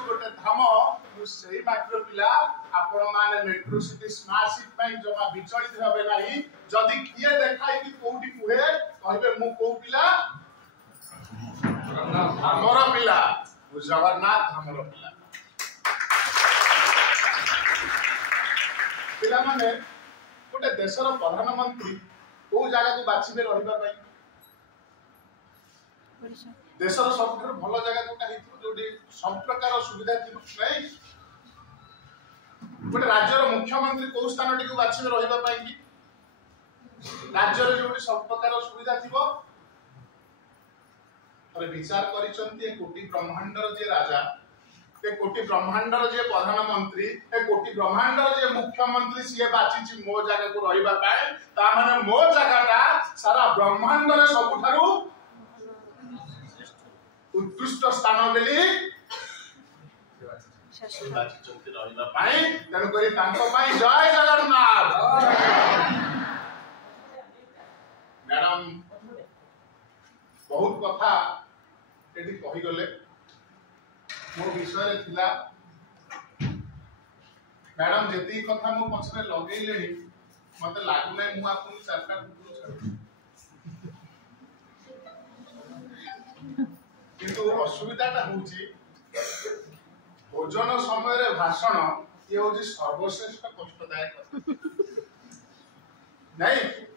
हूँ गोटे धाम से मात्र पिला आपण माने मेट्रो सिटी स्मार्ट सिटी ପାଇଁ जमा विचलित होबे नाही जदि किए देखाई कि कोउटी कुहे कहबे मु को पिला धामर पिला जगन्नाथ धामर पिला पिला माने गोटे देशर प्रधानमंत्री को जगह को बाछिबे रहिबा पई देशर सबठार भल जगह कोटा हेतु जोडी सब प्रकार सुविधा थिबो नै गोटे राज्यर मुख्यमंत्री को स्थान टी को बाछिबे रहिबा पई कि राज्यर जोडी सब प्रकार सुविधा थिबो अरे विचार करिसंती ए कोटि ब्रह्मांडर जे राजा ए कोटि ब्रह्मांडर जे प्रधानमंत्री ए कोटि ब्रह्मांडर जे मुख्यमंत्री सिए बाछिछि मो जगह को रहिबा पई ता माने मो जगहटा सारा ब्रह्मांड रे सबठारु उत्कृष्ट स्थान बेली बाछिचंती रहिबा पई तेनु करी तांको पई जय जगन्नाथ मैडम बहुत कथा एठी कहि गले मो विषय थिला मैडम जेती कथा मो पछरे लगेइलेनी मते लागु नै मु आपन चारटा कुकुर छाड़ किंतु असुविधाटा होउची भोजन समय रे भाषण ये होउची सर्वश्रेष्ठ कष्टदायक नहीं